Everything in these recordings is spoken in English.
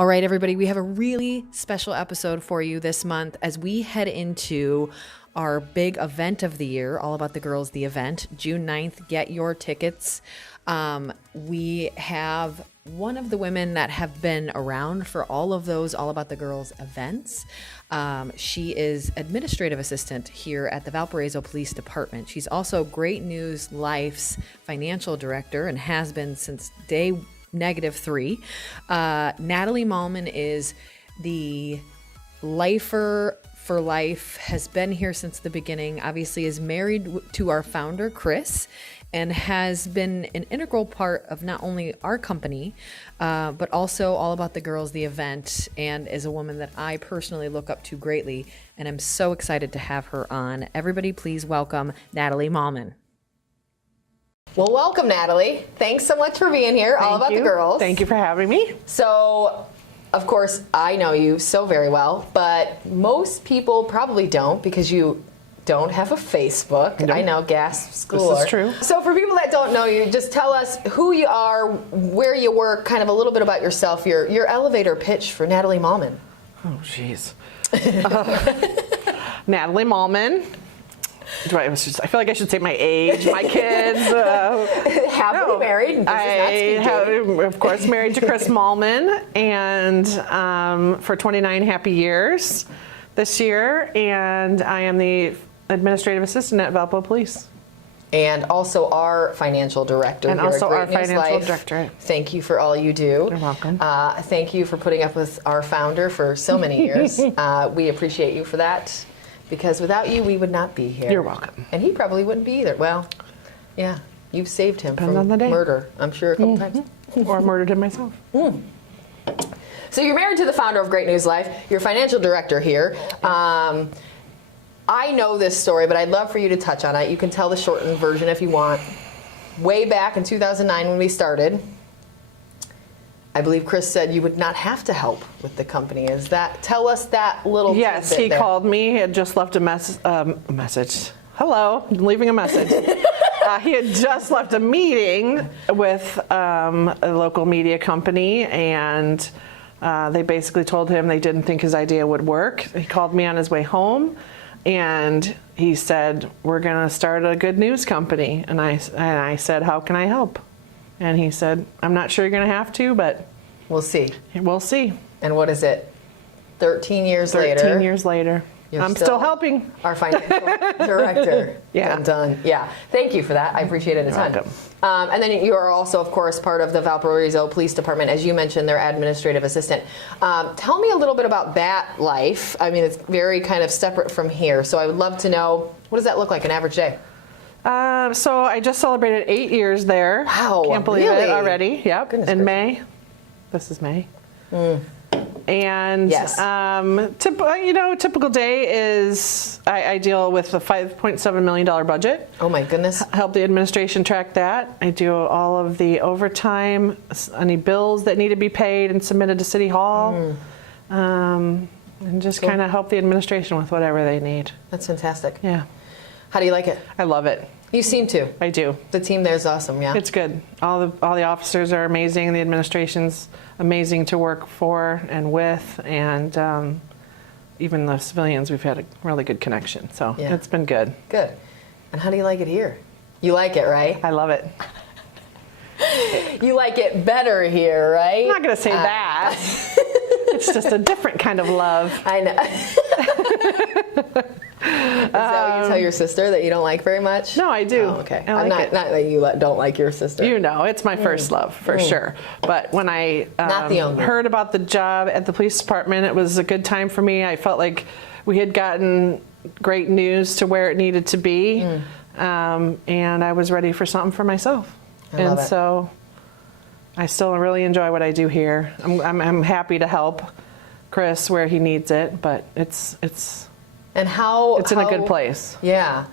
All right, everybody, we have a really special episode for you this month as we head into our big event of the year, All About the Girls, the event, June 9th. Get your tickets. We have one of the women that have been around for all of those All About the Girls events. She is administrative assistant here at the Valparaiso Police Department. She's also GreatNews.Life's financial director and has been since day -3. Natalie Mahlmann is the lifer for life, has been here since the beginning, obviously is married to our founder, Chris, and has been an integral part of not only our company, but also All About the Girls, the event, and is a woman that I personally look up to greatly, and I'm so excited to have her on. Everybody please welcome Natalie Mahlmann. Well, welcome, Natalie. Thanks so much for being here, All About the Girls. Thank you for having me. So, of course, I know you so very well, but most people probably don't because you don't have a Facebook. No. I know, gasp, schooler. This is true. So for people that don't know you, just tell us who you are, where you work, kind of a little bit about yourself, your elevator pitch for Natalie Mahlmann. Oh, jeez. Natalie Mahlmann. I feel like I should say my age, my kids. Happily married. Of course, married to Chris Mahlmann, and for 29 happy years this year, and I am the administrative assistant at Valparaiso Police. And also our financial director and here also at our GreatNews.Life. financial director. Thank you for all you do. You're welcome. Thank you for putting up with our founder for so many years. We appreciate you for that, because without you, we would not be here. You're welcome. And he probably wouldn't be either. Well, yeah, you've saved him Depends from on the day. murder, I'm sure, a couple times. Or murdered him myself. So you're married to the founder of GreatNews.Life. You're financial director here. I know this story, but I'd love for you to touch on it. You can tell the shortened version if you want. Way back in 2009 when we started, I believe Chris said you would not have to help with the company. Tell us that little Yes, he called me. He had just left a message. Hello, I'm leaving a message. He had just left a meeting with a local media company, and they basically told him they didn't think his idea would work. He called me on his way home, and he said, "We're going to start a good news company." And I said, "How can I help?" And he said, "I'm not sure you're going to have to, but we'll see." We'll see. And what is it? 13 years later. 13 years later. I'm still helping. Our financial director. Yeah. Done. Yeah. Thank you for that. I appreciate it a ton. Welcome. And then you are also, of course, part of the Valparaiso Police Department. As you mentioned, their administrative assistant. Tell me a little bit about that life. I mean, it's very kind of separate from here. So I would love to know, what does that look like an average day? So I just celebrated 8 years there. Wow. Can't believe really? it already. Yep. Goodness in gracious. May. This is May. And yes. Typical day is I deal with a $5.7 million budget. Oh my goodness. Help the administration track that. I do all of the overtime, any bills that need to be paid and submitted to City Hall. And just kind of help the administration with whatever they need. That's fantastic. Yeah. How do you like it? I love it. You seem to. I do. The team there is awesome, yeah. It's good. All the officers are amazing. The administration's amazing to work for and with, and even the civilians, we've had a really good connection. So yeah. It's been good. Good. And how do you like it here? You like it, right? I love it. You like it better here, right? I'm not going to say that. It's just a different kind of love. I know. Is that what you tell your sister that you don't like very much? No, I do. Oh, okay. I like it. Not that you don't like your sister. You know, it's my first love, for sure. But when I heard about the job at the police department, it was a good time for me. I felt like we had gotten great news to where it needed to be, and I was ready for something for myself. I love it. So I still really enjoy what I do here. I'm happy to help Chris where he needs it, but it's in a good place. Yeah.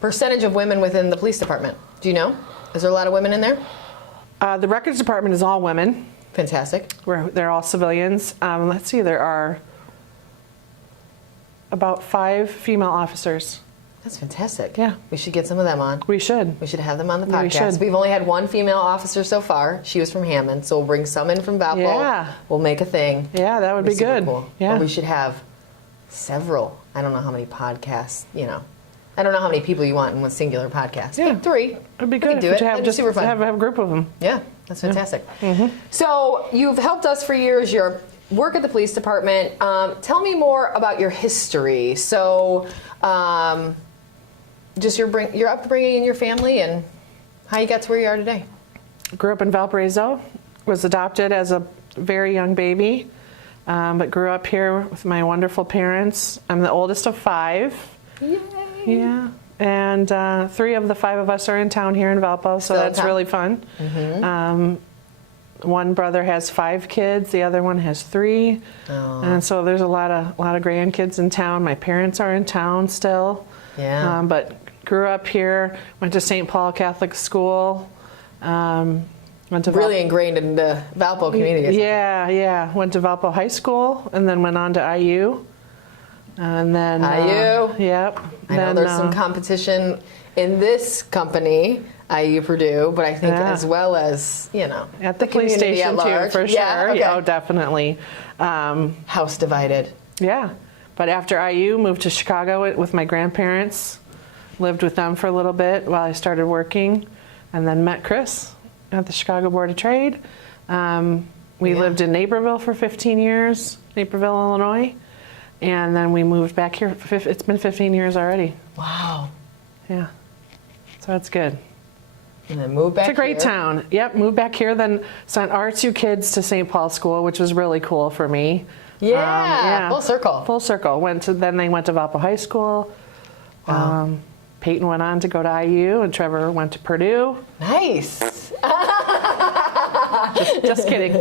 Percentage of women within the police department. Do you know? Is there a lot of women in there? The records department is all women. Fantastic. They're all civilians. Let's see, there are about 5 female officers. That's fantastic. Yeah. We should get some of them on. We should. We should have them on the Yeah, we podcast. should. We've only had one female officer so far. She was from Hammond, so we'll bring some in from Valpo. Yeah. We'll make a thing. Yeah, that would be super good. Cool. Yeah. Or we should have several. I don't know how many podcasts, I don't know how many people you want in one singular podcast. Yeah. Pick 3. It'd be We good could do to it. have That'd be just super fun. have a group of them. Yeah, that's fantastic. So you've helped us for years. Your work at the police department. Tell me more about your history. So just your upbringing in your family and how you got to where you are today. Grew up in Valparaiso, was adopted as a very young baby, but grew up here with my wonderful parents. I'm the oldest of 5. Yay! Yeah. And 3 of the 5 of us are in town here in Valpo, so Still in that's town. really fun. One brother has 5 kids, the other one has 3, and so there's a lot of grandkids in town. My parents are in town still, but grew up here. Went to St. Paul Catholic School. Went to Really ingrained in the Valpo community. Yeah. Went to Valpo High School and then went on to IU. And then IU. Yep. I know there's some competition in this company, IU Purdue, but I think as well as, at the police community station at too, large. for sure. Yeah, okay. Oh, definitely. House divided. Yeah. But after IU, moved to Chicago with my grandparents. Lived with them for a little bit while I started working, and then met Chris at the Chicago Board of Trade. We lived in Naperville for 15 years, Naperville, Illinois. And then we moved back here. It's been 15 years already. Wow. Yeah. So it's good. And then moved back It's a great town. Yep, moved back here, then sent our 2 kids to St. Paul School, which was really cool for me. Yeah, full circle. Full circle. Then they went to Valpo High School. Wow. Peyton went on to go to IU, and Trevor went to Purdue. Nice. Just kidding.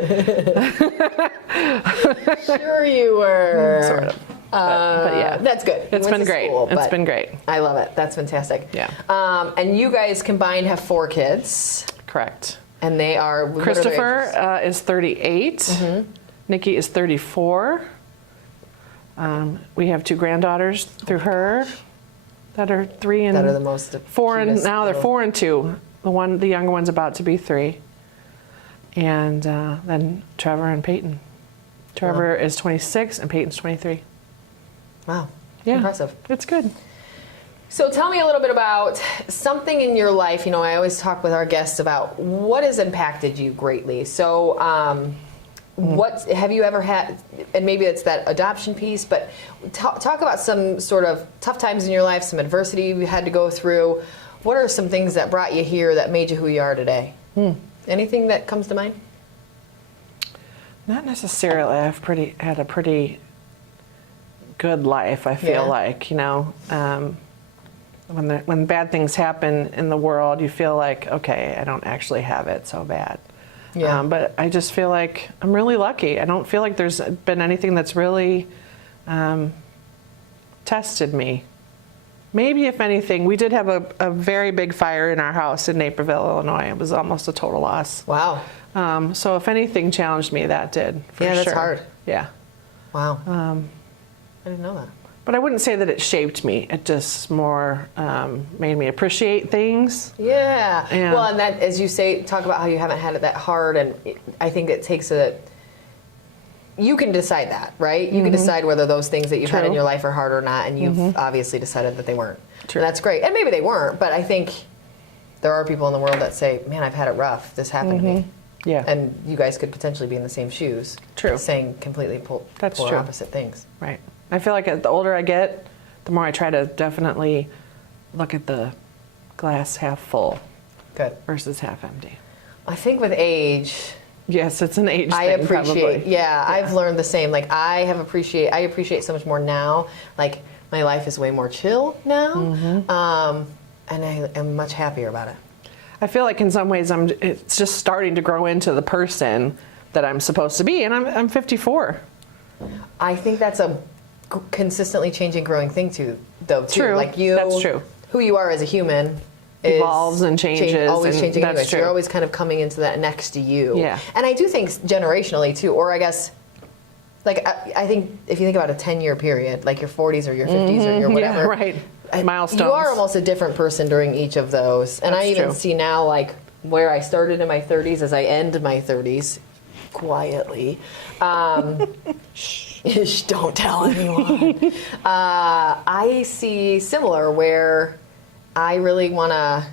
Sure you were. Sort of. But yeah. That's good. It's been great. It's been great. I love it. That's fantastic. Yeah. And you guys combined have 4 kids. Correct. And they are... what are their Christopher ages? is 38. Nikki is 34. We have 2 granddaughters through her that are 3 and... That are the most 4 and... cutest Now they're little- 4 and 2. The younger one's about to be 3. And then Trevor and Peyton. Trevor is 26 and Peyton's 23. Wow. Yeah. Impressive. It's good. So tell me a little bit about something in your life. I always talk with our guests about what has impacted you greatly. So what have you ever had, and maybe it's that adoption piece, but talk about some sort of tough times in your life, some adversity you had to go through. What are some things that brought you here that made you who you are today? Anything that comes to mind? Not necessarily. I've had a pretty good life, I feel like, when bad things happen in the world, you feel like, okay, I don't actually have it so bad. Yeah. But I just feel like I'm really lucky. I don't feel like there's been anything that's really tested me. Maybe, if anything, we did have a very big fire in our house in Naperville, Illinois. It was almost a total loss. Wow. So if anything challenged me, that did, for sure. Yeah, that's hard. Yeah. Wow. I didn't know that. But I wouldn't say that it shaped me. It just more made me appreciate things. Yeah. Yeah. Well, and that, as you say, talk about how you haven't had it that hard, and I think it takes you can decide that, right? You can decide whether those things that you've had in True. your life are hard or not, and you've obviously decided that they weren't. True. And that's great. And maybe they weren't, but I think there are people in the world that say, man, I've had it rough. This happened to me. Yeah. And you guys could potentially be in the same shoes. True. Saying completely polar true. opposite things. Right. I feel like the older I get, the more I try to definitely look at the glass half full Good. versus half empty. I think with age, Yes, it's an age I thing, appreciate. probably. Yeah, I've learned the same. Like I appreciate so much more now. Like my life is way more chill now, and I am much happier about it. I feel like in some ways it's just starting to grow into the person that I'm supposed to be, and I'm 54. I think that's a consistently changing, growing thing too. True. Like you, That's true. Who you are as a human Evolves and changes, always and changing. that's Anyway. So true. you're always kind of coming into that next to you. Yeah. And I do think generationally too, or I guess. Like I think if you think about a 10-year period, like your 40s or your 50s or your whatever, Yeah, right. milestones. You are almost a different person during each of those. And That's I even true. see now, like, where I started in my 30s as I end my 30s, quietly. Shh, don't tell anyone. I see similar where I really want to,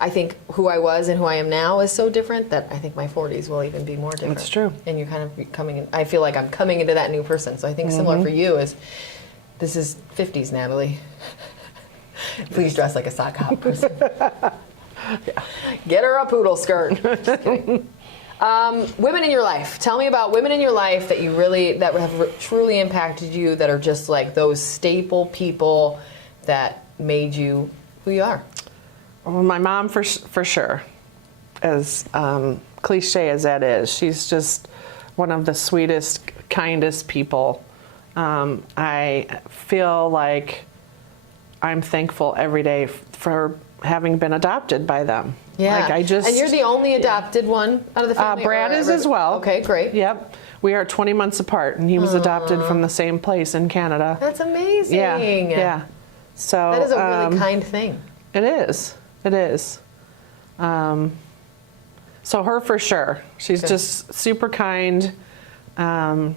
I think who I was and who I am now is so different that I think my 40s will even be more different. That's true. And you're kind of coming in, I feel like I'm coming into that new person. So I think similar for you is, this is 50s, Natalie. Please dress like a sock hop person. Yeah. Get her a poodle skirt. Just kidding. Women in your life. Tell me about women in your life that you really, that have truly impacted you, that are just like those staple people that made you who you are. Well, my mom, for sure, as cliche as that is, she's just one of the sweetest, kindest people. I feel like I'm thankful every day for having been adopted by them. Yeah. Like and you're the only adopted one out of the family? Brad is as well. Okay, great. Yep. We are 20 months apart, and he was adopted from the same place in Canada. That's amazing. Yeah. Yeah. So that is a really kind thing. It is. It is. So her for sure. She's just super kind. I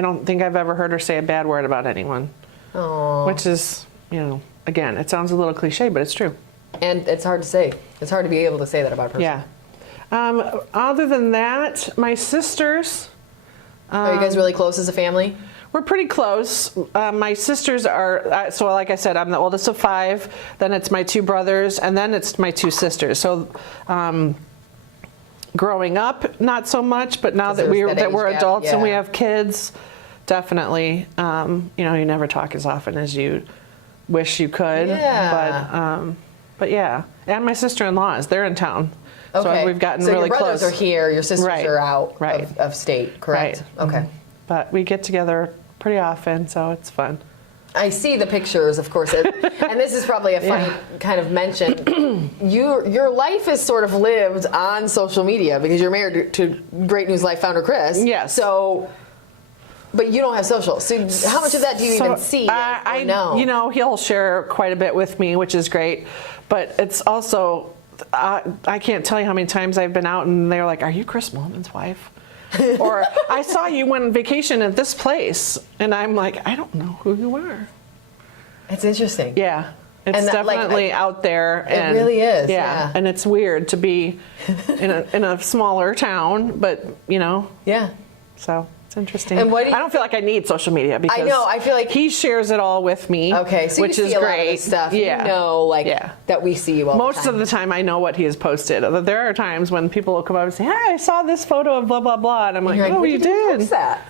don't think I've ever heard her say a bad word about anyone. Aww. Which is, again, it sounds a little cliche, but it's true. And it's hard to say. It's hard to be able to say that about a person. Yeah. Other than that, my sisters. Are you guys really close as a family? We're pretty close. My sisters are, so like I said, I'm the oldest of 5, then it's my 2 brothers, and then it's my 2 sisters. So growing up, not so much, but now that we're adults and we have kids, definitely, you never talk as often as you wish you could. Yeah. But yeah. And my sister-in-laws, they're in town. Okay. So we've gotten really close. So your brothers are here, your sisters are out Right. of state, correct? Right. Okay. But we get together pretty often, so it's fun. I see the pictures, of course, and this is probably a funny kind of mention. Your life is sort of lived on social media because you're married to GreatNews.Life founder Chris. Yes. So, but you don't have social. So how much of that do you even see or know? He'll share quite a bit with me, which is great. But it's also, I can't tell you how many times I've been out and they're like, "Are you Chris Mahlmann's wife?" Or, "I saw you went on vacation at this place." And I'm like, "I don't know who you are." It's interesting. Yeah. It's definitely out there. It really is. Yeah. And it's weird to be in a smaller town, but, Yeah. So it's interesting. And what I don't feel like I need social media because I know. I feel like he shares it all with me. Okay, so which you see is a great. lot of this stuff. Yeah. That we see you all Most the time. of the time, I know what he has posted. There are times when people will come up and say, "Hey, I saw this photo of blah blah blah," and I'm like, "Oh, "Where you did you did." post that?"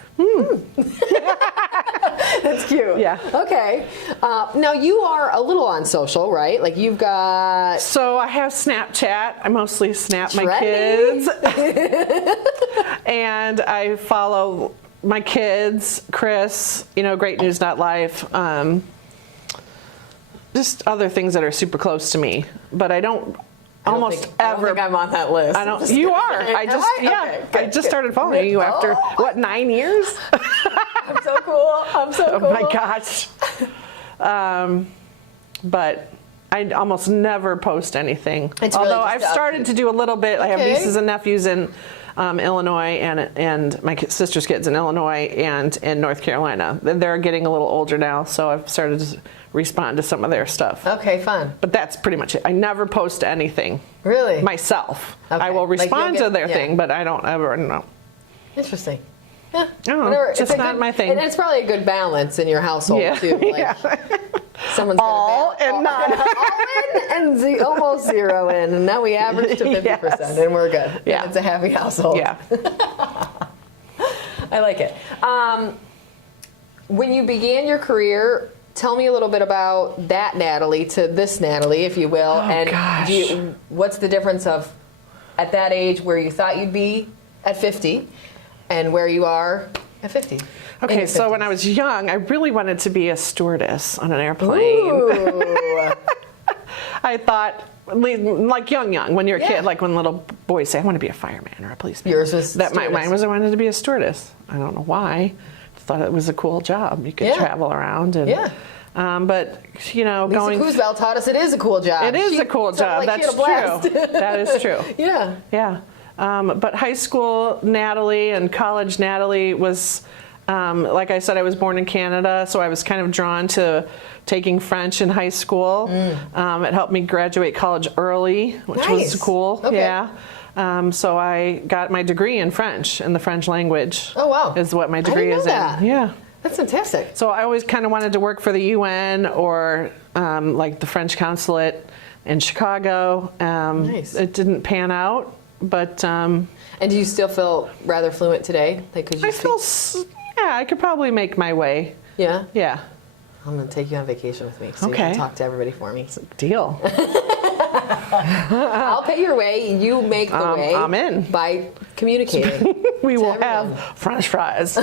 That's cute. Yeah. Okay. Now you are a little on social, right? Like you've got. So I have Snapchat. I mostly snap my Trendy. kids, and I follow my kids, Chris. GreatNews.Life. Just other things that are super close to me, but I don't. I don't Almost think ever. I'm on that list. I don't. You are. I just. Yeah. I just started following you after 9 years. I'm so cool. I'm so cool. Oh my gosh. But I almost never post anything. It's really Although just I've started to do a little bit. I have nieces and nephews in Illinois and my sister's kids in Illinois and in North Carolina. They're getting a little older now, so I've started to respond to some of their stuff. Okay, fun. But that's pretty much it. I never post anything. Really? Myself. Okay. I will respond to their yeah. thing, but I don't ever know. Interesting. Yeah. I don't know. Whatever. It's just not my thing. And it's probably a good balance in your household too. Like, someone's all and none. All in and almost 0 in, and now we average to 50%, Yes. and we're good. Yeah. And it's a happy household. Yeah. I like it. When you began your career, tell me a little bit about that Natalie to this Natalie, if you will. Oh, and gosh. What's the difference of at that age where you thought you'd be at 50 and where you are at 50? Okay, so when I was young, I really wanted to be a stewardess on an airplane. Ooh. I thought, like young, when you're a kid, like when little boys say, "I want to be a fireman or a policeman." Yours was mine was I wanted to be a stewardess. I don't know why. I thought it was a cool job. You could travel around and But, Lisa going... Kuzbel taught us it is a cool job. It is a cool job. Like That's true. That is true. Yeah. Yeah. But high school Natalie and college Natalie was, like I said, I was born in Canada, so I was kind of drawn to taking French in high school. It helped me graduate college early, which was cool. Okay. Yeah. So I got my degree in French, in the French language. Oh, wow. Is what my degree is in. Yeah. That's fantastic. So I always kind of wanted to work for the UN or like the French consulate in Chicago. Nice. It didn't pan out, but... and do you still feel rather fluent today? Like, could you yeah, I could probably make my way. Yeah? Yeah. I'm going to take you on vacation with me so you can talk to everybody for me. Deal. I'll pay your way. You make the way. I'm in. By communicating. We will have French fries.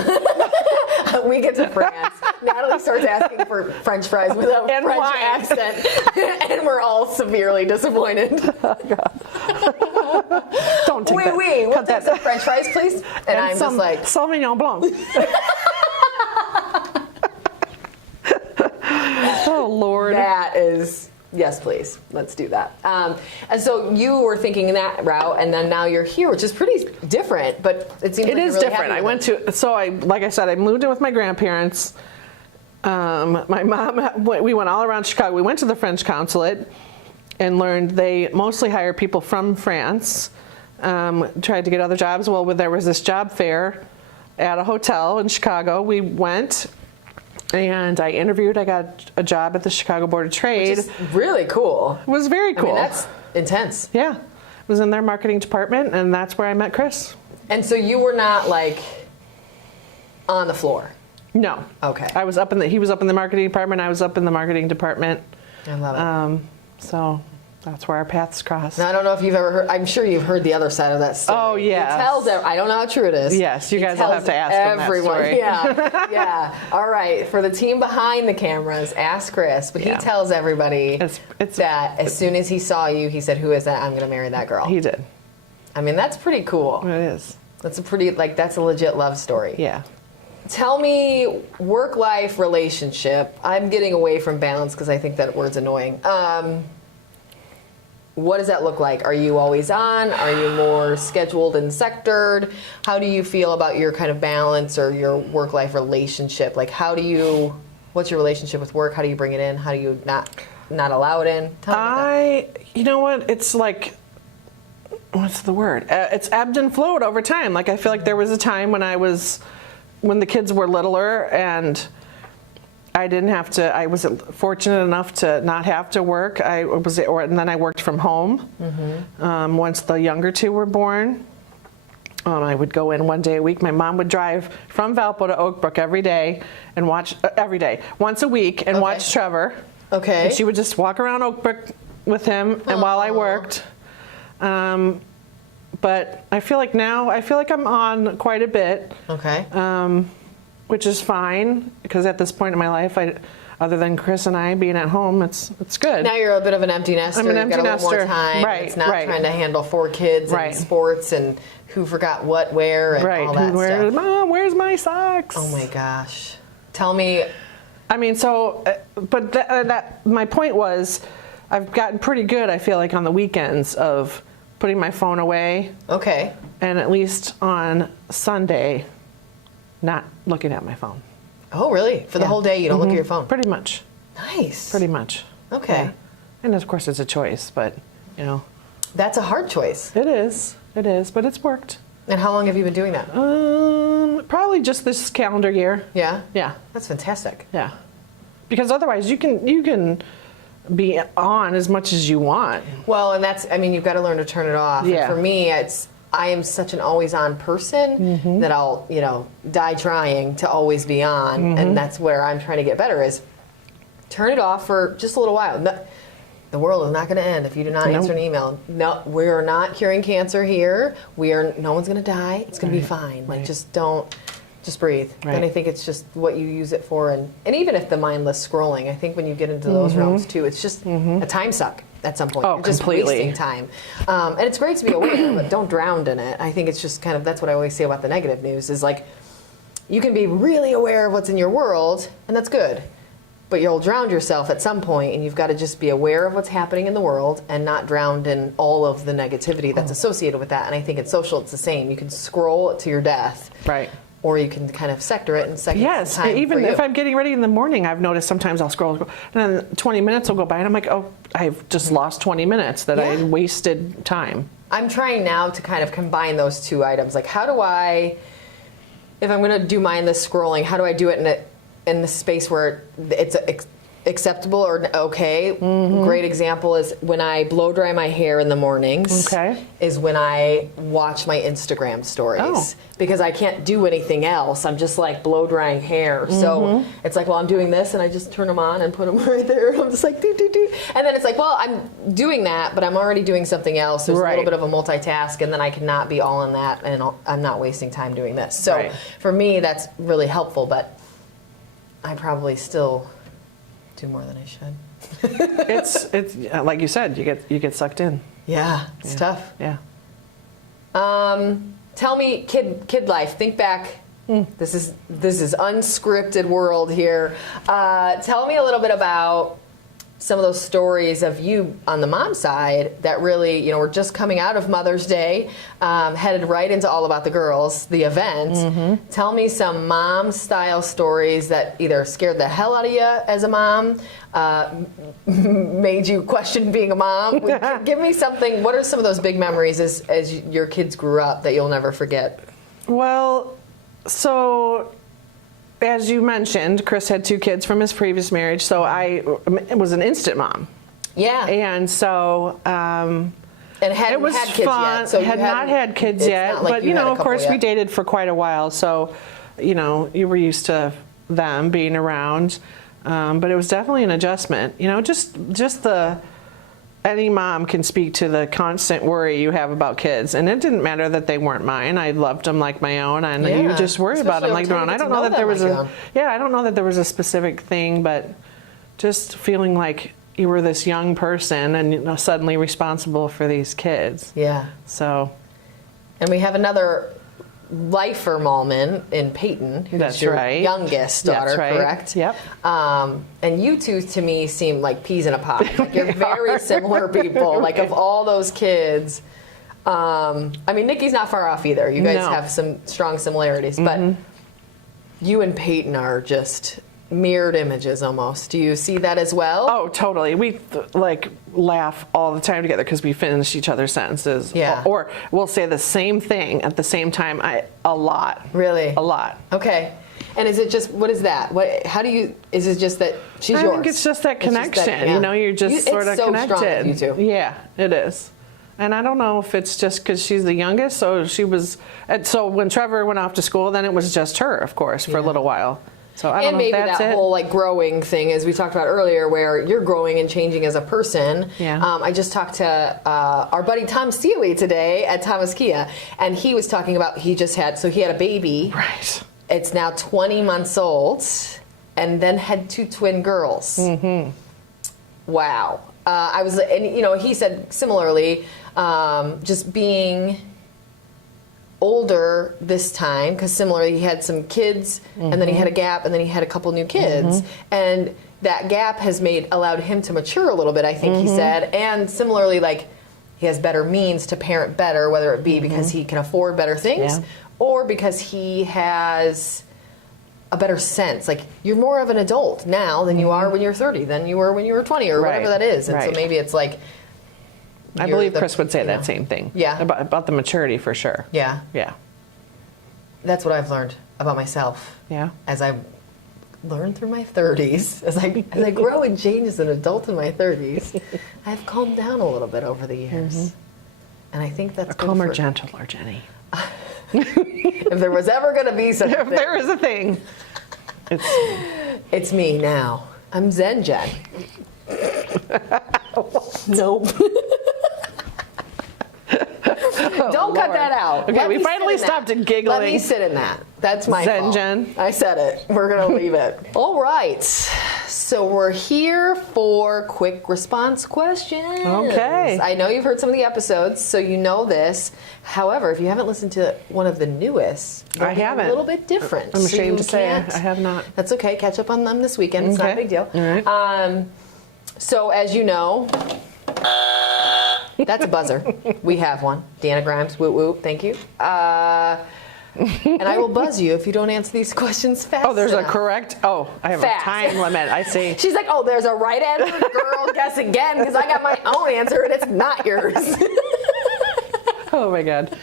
We get to France. Natalie starts asking for French fries with a French wine. accent. And we're all severely disappointed. Don't take that. Oui, we'll take some French fries, please. And I'm just like... Sauvignon Blanc. Oh, Lord. That is... Yes, please. Let's do that. And so you were thinking in that route, and then now you're here, which is pretty different, but it seems like it is really different. I went to, like I said, I moved in with my grandparents. My mom, we went all around Chicago. We went to the French consulate and learned they mostly hire people from France. Tried to get other jobs. Well, there was this job fair at a hotel in Chicago. We went. And I interviewed. I got a job at the Chicago Board of Trade. Which is really cool. It was very cool. I mean, that's intense. Yeah. I was in their marketing department, and that's where I met Chris. And so you were not, like, on the floor? No. Okay. He was up in the marketing department. I was up in the marketing department. I love it. So that's where our paths crossed. Now, I don't know if you've ever heard, I'm sure you've heard the other side of that story. Oh, yeah. He tells I don't know how true it is. Yes, you guys will have to ask him everyone. that story. Yeah, yeah. All right, for the team behind the cameras, ask Chris. But he tells everybody that as soon as he saw you, he said, "Who is that? I'm going to marry that girl." He did. I mean, that's pretty cool. It is. That's that's a legit love story. Yeah. Tell me, work-life relationship. I'm getting away from balance because I think that word's annoying. What does that look like? Are you always on? Are you more scheduled and sectored? How do you feel about your kind of balance or your work-life relationship? Like, what's your relationship with work? How do you bring it in? How do you not allow it in? Tell me you know what? It's like, what's the word? It's ebbed and flowed over time. Like, I feel like there was a time when the kids were littler and I was fortunate enough to not have to work. And then I worked from home. Mm-hmm. Once the younger two were born, I would go in one day a week. My mom would drive from Valpo to Oak Brook every day and watch, once a week, and watch Trevor. Okay. And she would just walk around Oak Brook with him and while I worked. But I feel like I'm on quite a bit. Okay. Which is fine, because at this point in my life, other than Chris and I being at home, it's good. Now you're a bit of an empty nester. I'm an empty You've got a little more nester. time. Right, it's not right. trying to handle 4 kids and sports and who forgot what, where, and all that stuff. Mom, where's my socks? Oh my gosh. Tell me. I mean, but my point was, I've gotten pretty good, I feel like, on the weekends of putting my phone away. Okay. And at least on Sunday, not looking at my phone. Oh, really? For the whole day, you don't look at your phone? Pretty much. Nice. Pretty much. Okay. Yeah. And of course, it's a choice, but, That's a hard choice. It is, but it's worked. And how long have you been doing that? Probably just this calendar year. Yeah? Yeah. That's fantastic. Yeah. Because otherwise, you can be on as much as you want. Well, and you've got to learn to turn it off. Yeah. And for me, I am such an always-on person that I'll, die trying to always be on. And that's where I'm trying to get better is turn it off for just a little while. The world is not going to end if you do not answer an email. No, we are not curing cancer here. No one's going to die. It's going to be fine. Like, just breathe. Right. And I think it's just what you use it for. And even if the mindless scrolling, I think when you get into those realms too, it's just a time suck at some point. Oh, You're just completely. wasting time. And it's great to be aware, but don't drown in it. I think it's just that's what I always say about the negative news is like, you can be really aware of what's in your world, and that's good. but you'll drown yourself at some point, and you've got to just be aware of what's happening in the world and not drowned in all of the negativity that's associated with that. And I think in social, it's the same. You can scroll it to your death. Right. Or you can kind of sector it and second Yes, time even for you. if I'm getting ready in the morning, I've noticed sometimes I'll scroll, and then 20 minutes will go by, and I'm like, oh, I've just lost 20 minutes that I wasted time. I'm trying now to kind of combine those two items. Like, how do I, if I'm going to do mindless scrolling, how do I do it in the space where it's acceptable or okay? Great example is when I blow dry my hair in the mornings. Okay. Is when I watch my Instagram stories because I can't do anything else. I'm just like blow drying hair. So it's like, well, I'm doing this, and I just turn them on and put them right there. I'm just like do do do, and then it's like, well, I'm doing that, but I'm already doing something else. There's a little bit of a multitask, and then I cannot be all in that, and I'm not wasting time doing this. So for me, that's really helpful, but I probably still do more than I should. It's like you said, you get sucked in. Yeah, it's tough. Yeah. Tell me, kid life. Think back. This is unscripted world here. Tell me a little bit about some of those stories of you on the mom side that really, we're just coming out of Mother's Day, headed right into All About the Girls, the event. Tell me some mom-style stories that either scared the hell out of you as a mom, made you question being a mom. Give me something. What are some of those big memories as your kids grew up that you'll never forget? Well, so as you mentioned, Chris had 2 kids from his previous marriage, so I was an instant mom. Yeah. And so and hadn't it was had kids fun. yet. So had not had kids yet, like but of course we dated for quite a while, so you were used to them being around. But it was definitely an adjustment. Just any mom can speak to the constant worry you have about kids, and it didn't matter that they weren't mine. I loved them like my own, and you just worry about them like your own. I don't know that there was I don't know that there was a specific thing, but just feeling like you were this young person and suddenly responsible for these kids. Yeah. So. And we have another lifer Mahlmann in Peyton, who's your youngest daughter, correct? Yep. And you two, to me, seem like peas in a pod. Like you're very similar people. Like of all those kids, Nikki's not far off either. You guys have some strong similarities, but you and Peyton are just mirrored images almost. Do you see that as well? Oh, totally. We laugh all the time together because we finish each other's sentences. Yeah. Or we'll say the same thing at the same time a lot. Really? A lot. Okay. And is it just, what is that? Is it just that she's yours? I think it's just that connection. You're just sort of connected. Strong with you two. Yeah, it is. And I don't know if it's just because she's the youngest, so so when Trevor went off to school, then it was just her, of course, for a little while. So I don't know if that's that whole growing thing, as we talked about earlier, where you're growing and changing as a person. Yeah. I just talked to our buddy Tom Steely today at Thomas Kia, and he was talking about he had a baby. Right. It's now 20 months old, and then had 2 twin girls. Wow. He said similarly, just being older this time, because similarly he had some kids and then he had a gap and then he had a couple new kids, and that gap has allowed him to mature a little bit, I think he said, and similarly he has better means to parent better, whether it be because he can afford better things or because he has a better sense. You're more of an adult now than you are when you're 30, than you were when you were 20 or whatever that is, and so maybe it's I believe Chris would say that same thing. Yeah. About the maturity for sure. Yeah. Yeah. That's what I've learned about myself. Yeah. As I learn through my 30s, as I grow and change as an adult in my 30s, I've calmed down a little bit over the years. And I think that's calmer, gentler, Jenny. If there was ever going to be something. If there is a thing. It's me now. I'm Zen Jen. Nope. Don't cut that out. Okay, we finally stopped giggling. Let me sit in that. That's my fault. Jen. I said it. We're going to leave it. All right. So we're here for quick response questions. Okay. I know you've heard some of the episodes, so you know this. However, if you haven't listened to one of the newest, they're I haven't. a little bit different. I'm ashamed to say can't- I have not. That's okay. Catch up on them this weekend. It's not a Okay. big deal. All right. So as you know, that's a buzzer. We have one. Deanna Grimes, whoop whoop, thank you. And I will buzz you if you don't answer these questions fast Oh, there's enough. a correct. Oh, I have Fast. a time limit. I see. She's like, oh, there's a right answer. Girl, guess again, because I got my own answer and it's not yours. Oh my God.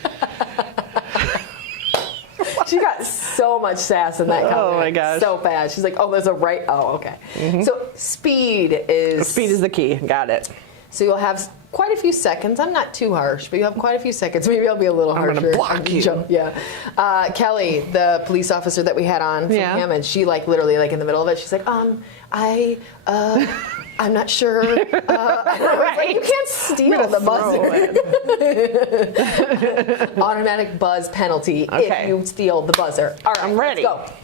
She got so much sass in that comment. Oh my gosh. So fast. She's like, oh, there's a right. Oh, okay. So speed is. Speed is the key. Got it. So you'll have quite a few seconds. I'm not too harsh, but you have quite a few seconds. Maybe I'll be a little harsher. I'm gonna block you. Yeah. Kelly, the police officer that we had on from Hammond, she literally in the middle of it, she's like, I'm not sure. I was like, you can't steal the buzzer. Automatic buzz penalty if you steal the buzzer. All right, I'm ready. Let's go.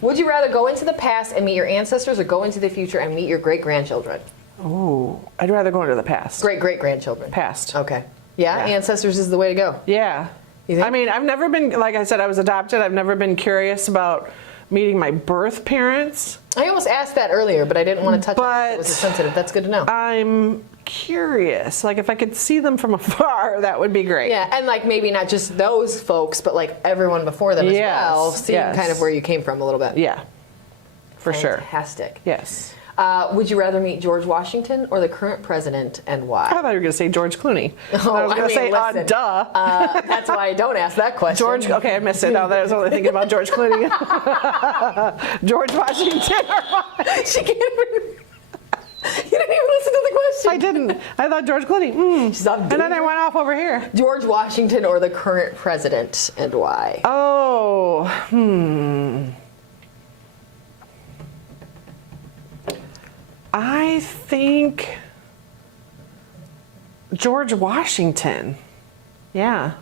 Would you rather go into the past and meet your ancestors or go into the future and meet your great-grandchildren? Oh, I'd rather go into the past. Great-great-grandchildren. Past. Okay. Yeah, ancestors is the way to go. Yeah. You think? I mean, I've never been, like I said, I was adopted. I've never been curious about meeting my birth parents. I almost asked that earlier, but I didn't want to touch on it. It was sensitive. That's good to know. I'm curious. Like, if I could see them from afar, that would be great. Yeah, and maybe not just those folks, but everyone before them as well. Seeing kind of where you came from a little bit. Yeah, for sure. Fantastic. Yes. Would you rather meet George Washington or the current president, and why? I thought you were going to say George Clooney. Oh, I was going to say, listen, duh. That's why I don't ask that question. George, okay, I missed it. Now that I was only thinking about George Clooney. George Washington. She can't even. You didn't even listen to the question. I didn't. I thought George Clooney. She's off And then I went off over here. George Washington or the current president, and why? Oh, I think George Washington. Yeah.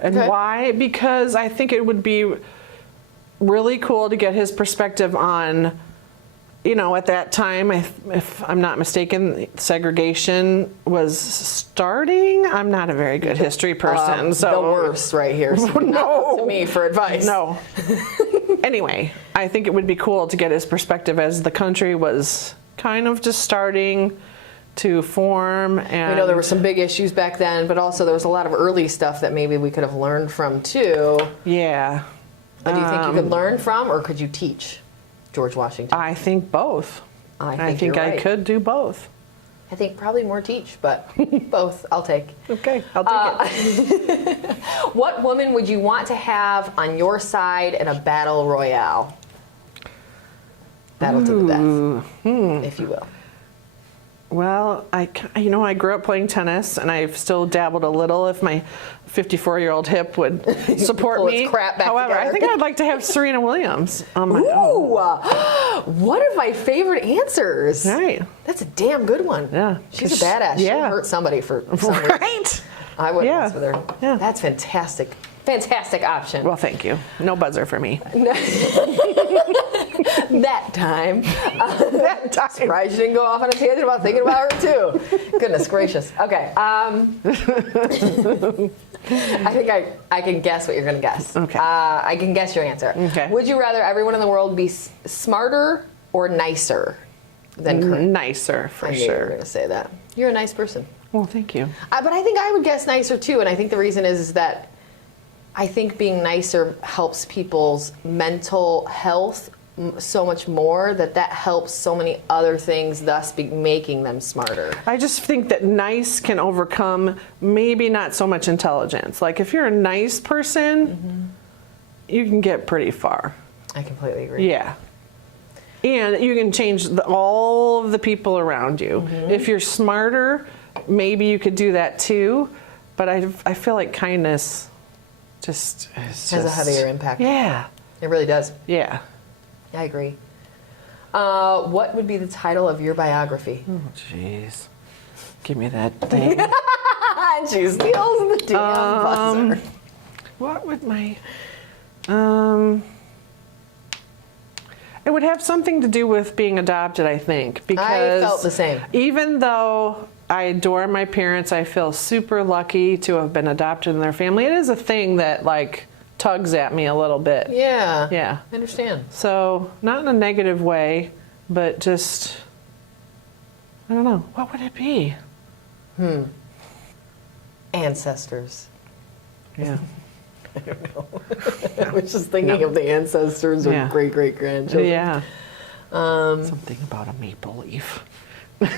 And why? Because I think it would be really cool to get his perspective on, at that time, if I'm not mistaken, segregation was starting. I'm not a very good history person. So the worst right here. So no. Not to me for advice. No. Anyway, I think it would be cool to get his perspective as the country was kind of just starting to form. And we know there were some big issues back then, but also there was a lot of early stuff that maybe we could have learned from too. Yeah. Do you think you could learn from, or could you teach George Washington? I think both. I think I could do both. I think probably more teach, but both I'll take. Okay, I'll take it. What woman would you want to have on your side in a battle royale? Battle to the death, if you will. Well, I grew up playing tennis, and I've still dabbled a little. If my 54-year-old hip would support me. However, I think I'd like to have Serena Williams on my own. One of my favorite answers. Right. That's a damn good one. Yeah. She's a badass. She'll hurt somebody for some reason. Right. I wouldn't mess with her. Yeah. That's fantastic. Fantastic option. Well, thank you. No buzzer for me. That time. That time. Surprised you didn't go off on a tangent about thinking about her too. Goodness gracious. Okay. I think I can guess what you're going to guess. Okay. I can guess your answer. Okay. Would you rather everyone in the world be smarter or nicer than current? Nicer, for I knew you were sure. going to say that. You're a nice person. Well, thank you. But I think I would guess nicer too, and I think the reason is that I think being nicer helps people's mental health so much more that helps so many other things, thus making them smarter. I just think that nice can overcome maybe not so much intelligence. Like if you're a nice person, you can get pretty far. I completely agree. Yeah. And you can change all of the people around you. If you're smarter, maybe you could do that too. But I feel like kindness has a heavier impact. Yeah. It really does. Yeah. I agree. What would be the title of your biography? Oh, jeez. Give me that thing. And she steals the damn buzzer. What would my... it would have something to do with being adopted, I think. Because I felt the same. Even though I adore my parents, I feel super lucky to have been adopted in their family. It is a thing that, like, tugs at me a little bit. Yeah. Yeah. I understand. So, not in a negative way, but just, I don't know. What would it be? Ancestors. Yeah. I don't know. I was just thinking of the ancestors or great-great-grandchildren. Yeah. Something about a maple leaf. Here,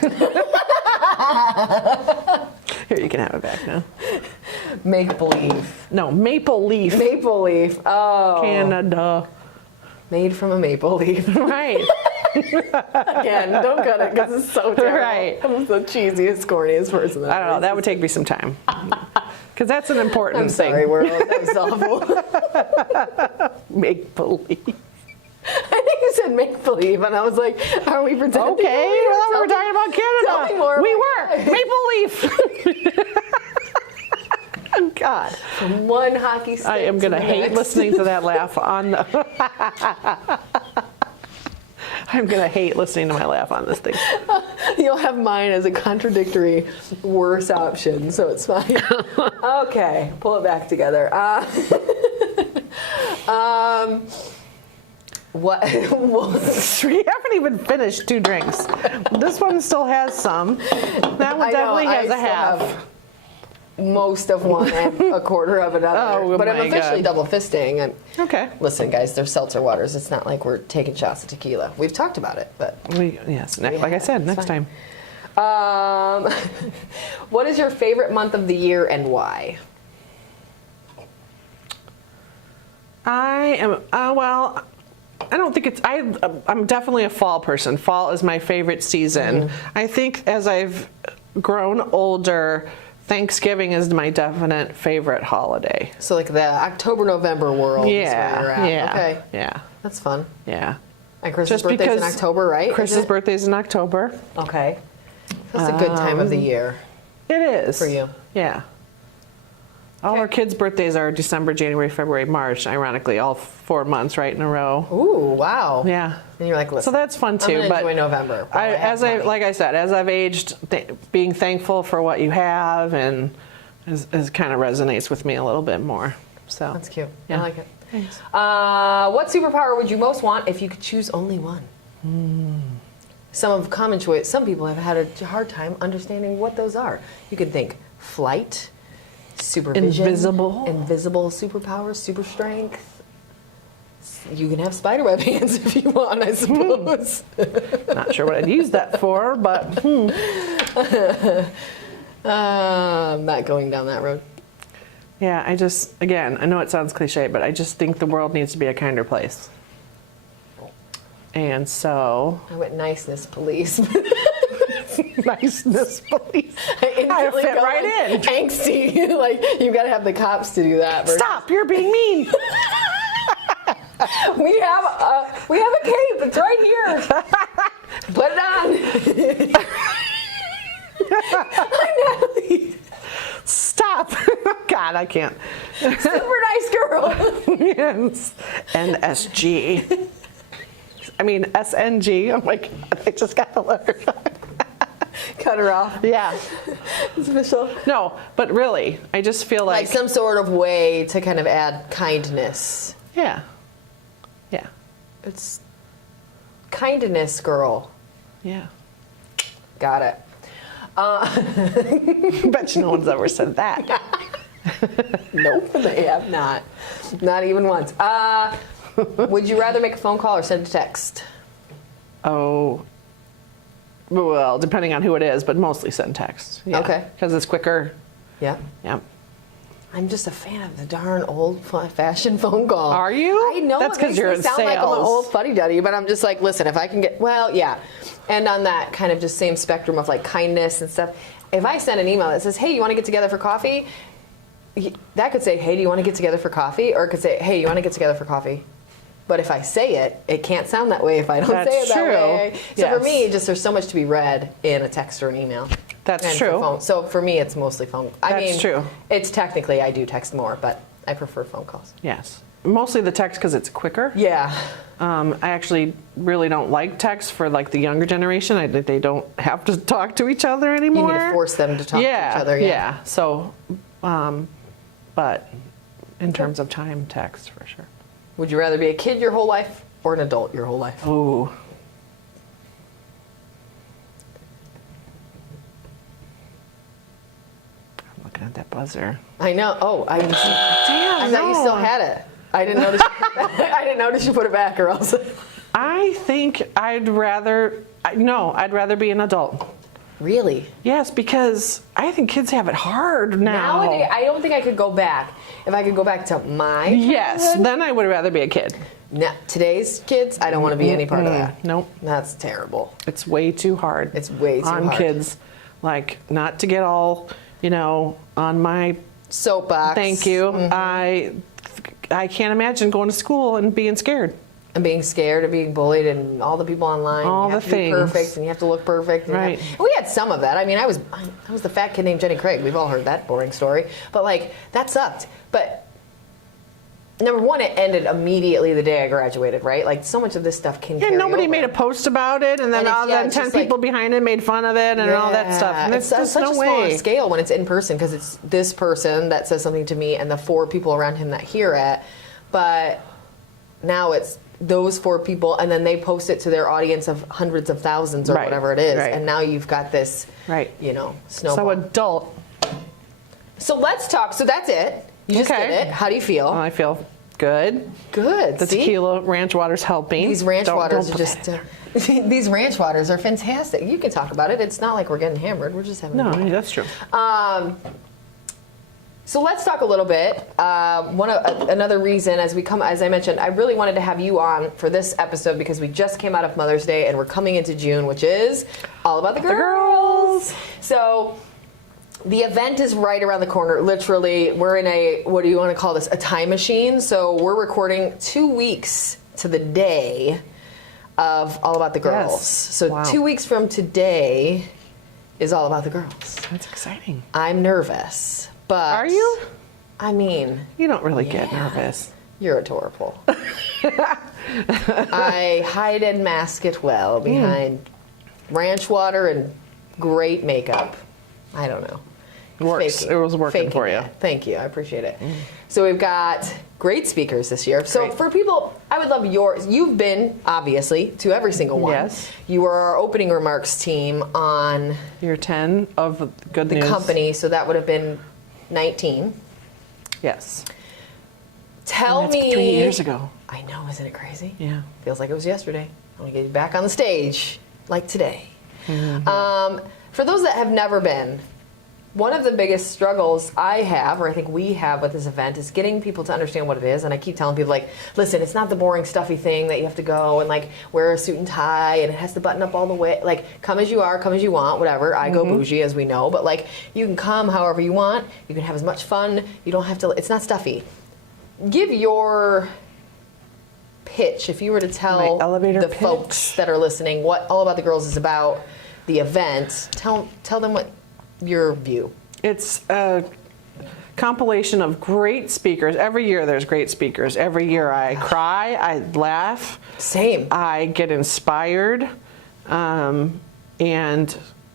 you can have it back now. Make believe. No, maple leaf. Maple leaf. Oh. Canada. Made from a maple leaf. Right. Again, don't cut it because it's so terrible. Right. I'm the cheesiest, corniest person. I don't know. That would take me some time. Because that's an important I'm thing. sorry, world. That was awful. Maple leaf. I think you said make believe, and I was like, "Are we pretending?" Okay, well, we were talking about Canada. Tell me more. We were. Maple leaf. Oh, God. From one hockey stick. I am going to hate next. listening to that laugh on the... I'm going to hate listening to my laugh on this thing. You'll have mine as a contradictory, worse option, so it's fine. Okay, pull it back together. What? We haven't even finished 2 drinks. This one still has some. That one definitely has a half. Most of one and a quarter of another. Oh, but I'm my officially God. double fisting. Okay. Listen, guys, they're seltzer waters. It's not like we're taking shots of tequila. We've talked about it, but Yes, like I said, next time. What is your favorite month of the year and why? I am, well, I don't think it's, I'm definitely a fall person. Fall is my favorite season. I think as I've grown older, Thanksgiving is my definite favorite holiday. So like the October-November world is where you're at. Yeah. Okay. Yeah. That's fun. Yeah. And Chris's Just birthday's in because October, right? Chris's birthday's in October. Okay. That's a good time of the year. It is. For you. Yeah. All our kids' birthdays are December, January, February, March. Ironically, all 4 months right in a row. Ooh, wow. Yeah. And you're like, listen. So that's fun too. I'm gonna but enjoy November. like I said, as I've aged, being thankful for what you have and is kind of resonates with me a little bit more. So That's cute. Yeah. I like it. Thanks. What superpower would you most want if you could choose only one? Some common choice. Some people have had a hard time understanding what those are. You could think flight, supervision, invisible superpowers, super strength. You can have spiderweb hands if you want, I suppose. Not sure what I'd use that for, but I'm not going down that road. yeah, I just, again, I know it sounds cliche, but I just think the world needs to be a kinder place. And so... I went niceness police. Niceness police. I fit right in. Angsty. Like, you've got to have the cops to do that. Stop, you're being mean. We have a cape. It's right here. Put it on. Natalie. Stop. God, I can't. Super nice girl. Yes. NSG. I mean, SNG. Oh my God, I just got the letter. Cut her off. Yeah. It's official. No, but really, I just feel Like some sort of way to kind of add kindness. Yeah. Yeah. It's kindness, girl. Yeah. Got it. Bet you no one's ever said that. Nope, they have not. Not even once. Would you rather make a phone call or send a text? Oh. Well, depending on who it is, but mostly send text. Yeah. Okay. Because it's quicker. Yeah. Yeah. I'm just a fan of the darn old-fashioned phone call. Are you? I know That's it because makes you're me in sound sales. like I'm an old fuddy-duddy, but I'm just like, listen, if I can get, well, yeah. And on that kind of just same spectrum of like kindness and stuff, if I send an email that says, hey, you want to get together for coffee? That could say, hey, do you want to get together for coffee? Or it could say, hey, you want to get together for coffee? But if I say it, it can't sound that way if I don't say it that way. So for me, just there's so much to be read in a text or an email. That's and true. For phone. So for me, it's mostly phone. That's true. It's technically I do text more, but I prefer phone calls. Yes. Mostly the text because it's quicker. Yeah. I actually really don't like text for like the younger generation. They don't have to talk to each other anymore. You need to force them to talk to each other. Yeah. So, but in terms of time, text for sure. Would you rather be a kid your whole life or an adult your whole life? Ooh. I'm looking at that buzzer. I know. Oh, I thought you no. still had it. I didn't notice. I didn't notice you put it back, or else. I think I'd rather be an adult. Really? Yes, because I think kids have it hard now. Nowadays, I don't think I could go back. If I could go back to my Yes, childhood, then I would rather be a kid. now, today's kids, I don't want to be any part of that. Nope. That's terrible. It's way too hard. It's way too on hard. kids. Like, not to get all, on my Soapbox. thank you. I can't imagine going to school and being scared. And being scared of being bullied and all the people online. All you have the to things. be perfect and you have to look perfect. And Right. and we had some of that. I mean, I was the fat kid named Jenny Craig. We've all heard that boring story. But like, that sucked. But number one, it ended immediately the day I graduated, right? Like, so much of this stuff can carry Nobody over. made a post about it, and then And all it's 10 just people like- behind it made fun of it and all that stuff. And it's there's such no a smaller way. scale when it's in person because it's this person that says something to me and the 4 people around him that hear it. But now it's those 4 people, and then they post it to their audience of hundreds of thousands or Right, whatever it is. right. And now you've got this, Right. snowball. So adult. So let's talk. So that's it. You just Okay. did it. How do you feel? I feel good. Good. The See? tequila ranch water's helping. These ranch waters don't are put just. that These ranch waters are fantastic. You can talk about it. It's not like we're getting hammered. We're just having No, fun. that's true. So let's talk a little bit. Another reason, as I mentioned, I really wanted to have you on for this episode because we just came out of Mother's Day and we're coming into June, which is all about the girls. So the event is right around the corner. Literally, we're in a, what do you want to call this? A time machine. So we're recording 2 weeks to the day of All About the Girls. Yes. So Wow. 2 weeks from today is All About the Girls. That's exciting. I'm nervous, but Are you? I mean, You don't really get Yeah. nervous. you're adorable. I hide and mask it well behind ranch water and great makeup. I don't know. It works. Faking- It was working faking for you. it. Thank you. I appreciate it. So we've got great speakers this year. So Great. for people, I would love yours. You've been, obviously, to every single one. Yes. You were our opening remarks team on Year 10 of Good the News. company, so that would have been 19. Yes. Tell And that's me. 3 years ago. I know, isn't it crazy? Yeah. Feels like it was yesterday. I want to get you back on the stage, like today. For those that have never been, one of the biggest struggles I have, or I think we have with this event, is getting people to understand what it is. And I keep telling people, like, listen, it's not the boring, stuffy thing that you have to go and, like, wear a suit and tie and it has to button up all the way. Like, come as you are, come as you want, whatever. I go bougie, as we know. But, like, you can come however you want. You can have as much fun. You don't have to, it's not stuffy. Give your pitch, if you were to tell My elevator the pitch? folks that are listening what All About the Girls is about, the event. Tell them what your view. It's a compilation of great speakers. Every year there's great speakers. Every year I cry, I laugh. Same. I get inspired. And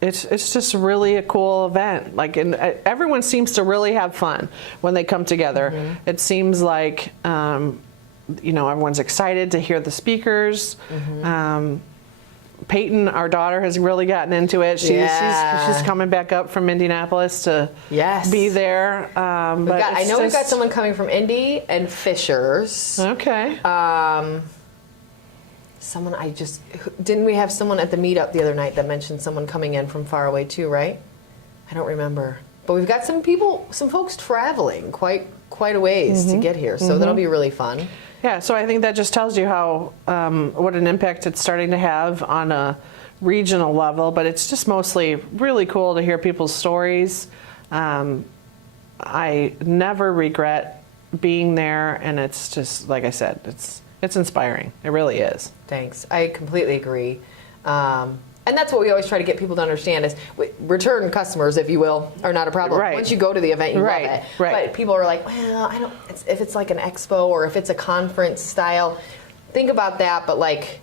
it's just really a cool event. Like, and everyone seems to really have fun when they come together. It seems like, everyone's excited to hear the speakers. Peyton, our daughter, has really gotten into it. She's coming back up from Indianapolis to be there. I know we've got someone coming from Indy and Fishers. Okay. Didn't we have someone at the meetup the other night that mentioned someone coming in from far away too, right? I don't remember. But we've got some folks traveling quite a ways to get here. So that'll be really fun. Yeah, so I think that just tells you how what an impact it's starting to have on a regional level, but it's just mostly really cool to hear people's stories. I never regret being there, and it's just, like I said, it's inspiring. It really is. Thanks. I completely agree. And that's what we always try to get people to understand is return customers, if you will, are not a problem. Right. Once you go to the event, you love it. Right. But people are like, well, I don't. If it's like an expo or if it's a conference style, think about that. But like,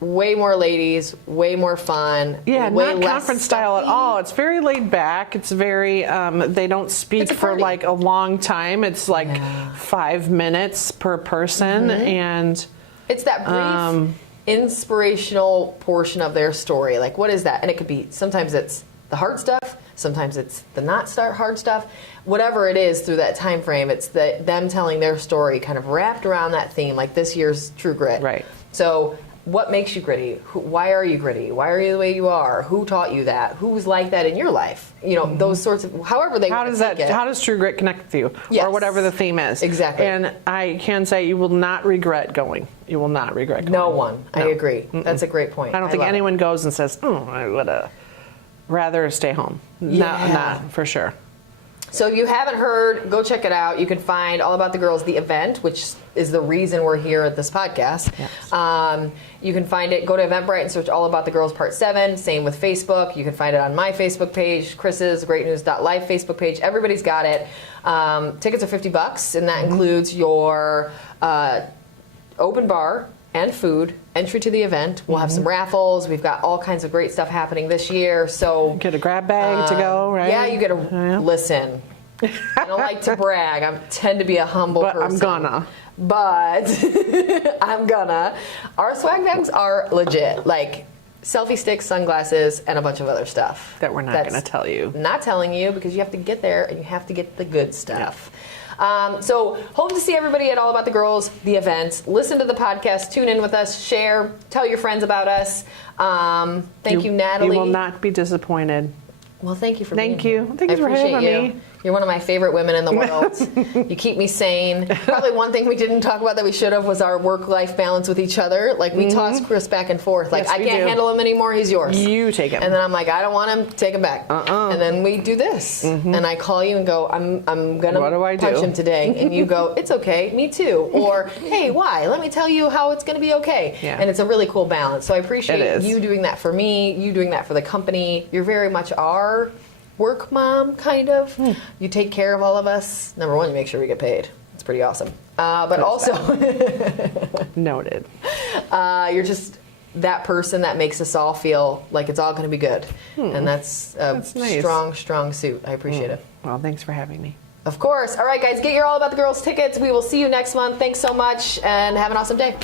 way more ladies, way more fun. Yeah, way not less conference style at stuffy. all. It's very laid back. It's very, they don't speak It's a for party. like a long time. It's like 5 minutes per person. And It's that brief, inspirational portion of their story. Like, what is that? And it could be, sometimes it's the hard stuff, sometimes it's the not hard stuff. Whatever it is through that time frame, it's them telling their story kind of wrapped around that theme, like this year's True Grit. Right. So, what makes you gritty? Why are you gritty? Why are you the way you are? Who taught you that? Who's like that in your life? You know, those sorts of, however they want to take it. How does True Grit connect with you? Yes. Or whatever the theme is. Exactly. And I can say you will not regret going. You will not regret going. No one. I No. agree. That's a great point. I don't think love it. anyone goes and says, oh, I would rather stay home. Yeah. Not for sure. So if you haven't heard, go check it out. You can find All About the Girls, the event, which is the reason we're here at this podcast. Yes. You can find it, go to Eventbrite and search All About the Girls Part 7. Same with Facebook. You can find it on my Facebook page, Chris's GreatNews.Life Facebook page. Everybody's got it. Tickets are $50, and that includes your open bar and food, entry to the event. We'll have some raffles. We've got all kinds of great stuff happening this year. So Get a grab bag to go, right? yeah, you get a listen. I don't like to brag. I tend to be a humble But person. I'm gonna. But I'm gonna. Our swag bags are legit. Like selfie sticks, sunglasses, and a bunch of other stuff. That we're not going to tell you. Not telling you because you have to get there and you have to get the good stuff. So hope to see everybody at All About the Girls, the events. Listen to the podcast, tune in with us, share, tell your friends about us. Thank you, Natalie. You will not be disappointed. Well, thank you for Thank being you. here. Thanks I for appreciate having you. me. You're one of my favorite women in the world. You keep me sane. Probably one thing we didn't talk about that we should have was our work-life balance with each other. Like, we toss Chris back and forth. Like, Yes, I we can't do. handle him anymore. He's yours. You take him. And then I'm like, I don't want him. Take him back. And then we do this. And I call you and go, I'm going What do I to punch do? him today. And you go, it's okay. Me too. Or, hey, why? Let me tell you how it's going to be okay. Yeah. And it's a really cool balance. So I appreciate It is. you doing that for me, you doing that for the company. You're very much our work mom, kind of. You take care of all of us. Number one, you make sure we get paid. It's pretty awesome. But also, Noted. you're just that person that makes us all feel like it's all going to be good. And that's a nice. strong suit. I appreciate it. Well, thanks for having me. Of course. All right, guys, get your All About the Girls tickets. We will see you next month. Thanks so much, and have an awesome day.